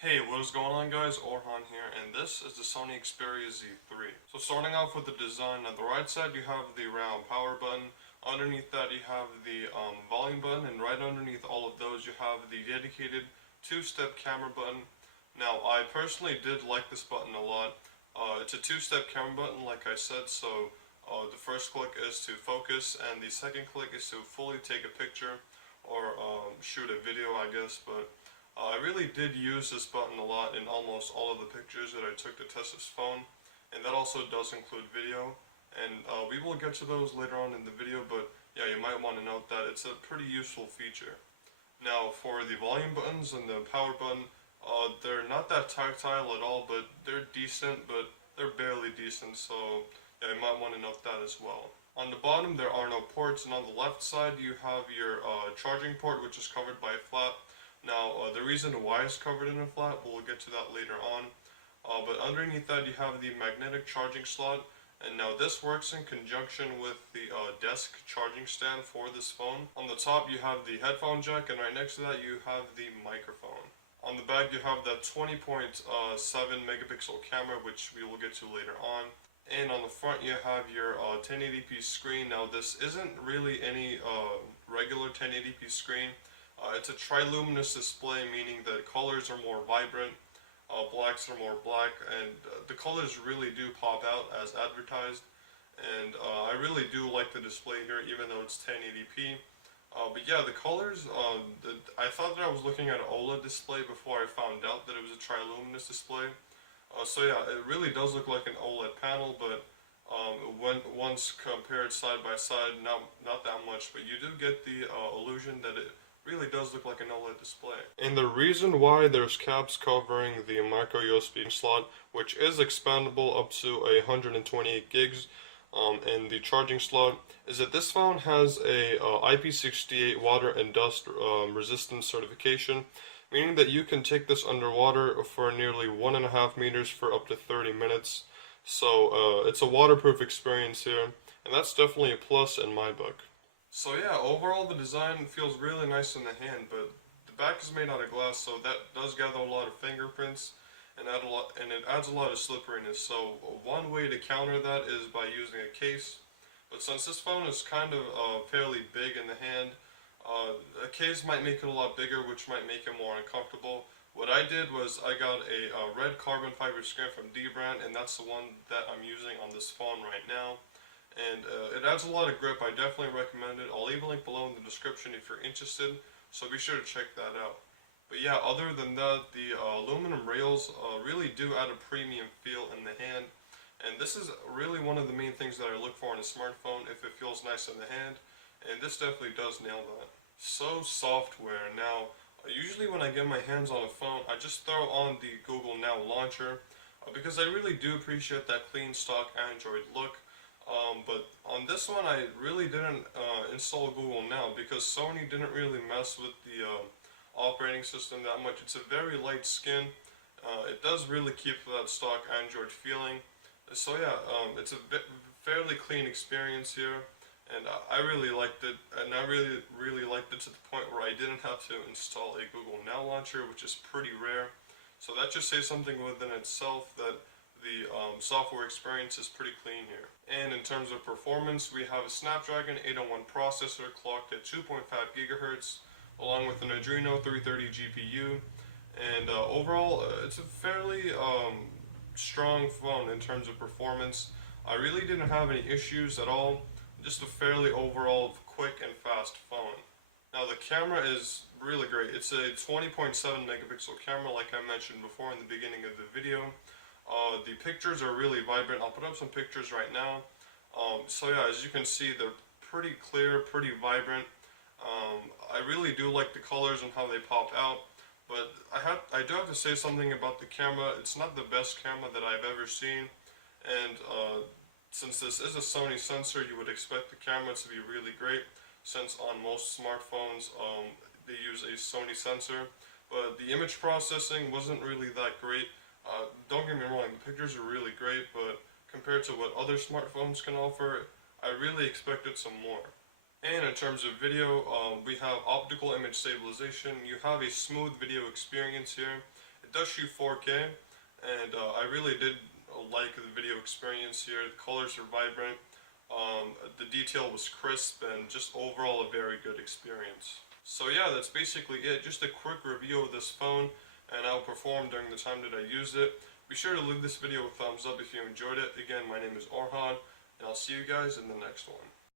Hey, what is going on guys? Orhan here, and this is the Sony Xperia Z3. So starting off with the design, on the right side you have the round power button, underneath that you have the volume button, and right underneath all of those you have the dedicated two-step camera button. Now I personally did like this button a lot. It's a two-step camera button like I said, so the first click is to focus and the second click is to fully take a picture or shoot a video I guess, but I really did use this button a lot in almost all of the pictures that I took to test this phone, and that also does include video, and we will get to those later on in the video, but yeah, you might want to note that it's a pretty useful feature. Now for the volume buttons and the power button, they're not that tactile at all, but they're decent, but they're barely decent, so yeah, you might want to note that as well. On the bottom there are no ports, and on the left side you have your charging port, which is covered by a flap. Now, the reason why it's covered in a flap, we'll get to that later on. But underneath that you have the magnetic charging slot, and now this works in conjunction with the desk charging stand for this phone. On the top you have the headphone jack, and right next to that you have the microphone. On the back you have that 20.7 megapixel camera, which we will get to later on. And on the front you have your 1080p screen. Now this isn't really any regular 1080p screen. It's a triluminous display, meaning that colors are more vibrant, blacks are more black, and the colors really do pop out as advertised. And I really do like the display here, even though it's 1080p. But yeah, the colors, I thought that I was looking at an OLED display before I found out that it was a triluminous display. So yeah, it really does look like an OLED panel, but once compared side by side, not that much, but you do get the illusion that it really does look like an OLED display. And the reason why there's caps covering the micro USB slot, which is expandable up to 128 gigs, and the charging slot, is that this phone has a IP68 water and dust resistance certification, meaning that you can take this underwater for nearly 1.5 meters for up to 30 minutes. So it's a waterproof experience here, and that's definitely a plus in my book. So yeah, overall the design feels really nice in the hand, but the back is made out of glass, so that does gather a lot of fingerprints and it adds a lot of slipperiness. So one way to counter that is by using a case. But since this phone is kind of fairly big in the hand, a case might make it a lot bigger, which might make it more uncomfortable. What I did was I got a red carbon fiber screen from D-Brand, and that's the one that I'm using on this phone right now. And it adds a lot of grip. I definitely recommend it. I'll leave a link below in the description if you're interested, so be sure to check that out. But yeah, other than that, the aluminum rails really do add a premium feel in the hand, and this is really one of the main things that I look for in a smartphone, if it feels nice in the hand, and this definitely does nail that. So software. Now, usually when I get my hands on a phone, I just throw on the Google Now launcher, because I really do appreciate that clean stock Android look. But on this one I really didn't install Google Now, because Sony didn't really mess with the operating system that much. It's a very light skin. It does really keep that stock Android feeling. So yeah, it's a fairly clean experience here, and I really liked it, and I really liked it to the point where I didn't have to install a Google Now launcher, which is pretty rare. So that just says something within itself, that the software experience is pretty clean here. And in terms of performance, we have a Snapdragon 801 processor clocked at 2.5 gigahertz, along with an Adreno 330 GPU. And overall, it's a fairly strong phone in terms of performance. I really didn't have any issues at all. Just a fairly overall quick and fast phone. Now the camera is really great. It's a 20.7 megapixel camera, like I mentioned before in the beginning of the video. The pictures are really vibrant. I'll put up some pictures right now. So yeah, as you can see, they're pretty clear, pretty vibrant. I really do like the colors and how they pop out. But I do have to say something about the camera. It's not the best camera that I've ever seen. And since this is a Sony sensor, you would expect the camera to be really great, since on most smartphones they use a Sony sensor. But the image processing wasn't really that great. Don't get me wrong, the pictures are really great, but compared to what other smartphones can offer, I really expected some more. And in terms of video, we have optical image stabilization. You have a smooth video experience here. It does shoot 4K, and I really did like the video experience here. The colors are vibrant, the detail was crisp, and just overall a very good experience. So yeah, that's basically it. Just a quick review of this phone and how it performed during the time that I used it. Be sure to leave this video a thumbs up if you enjoyed it. Again, my name is Orhan, and I'll see you guys in the next one.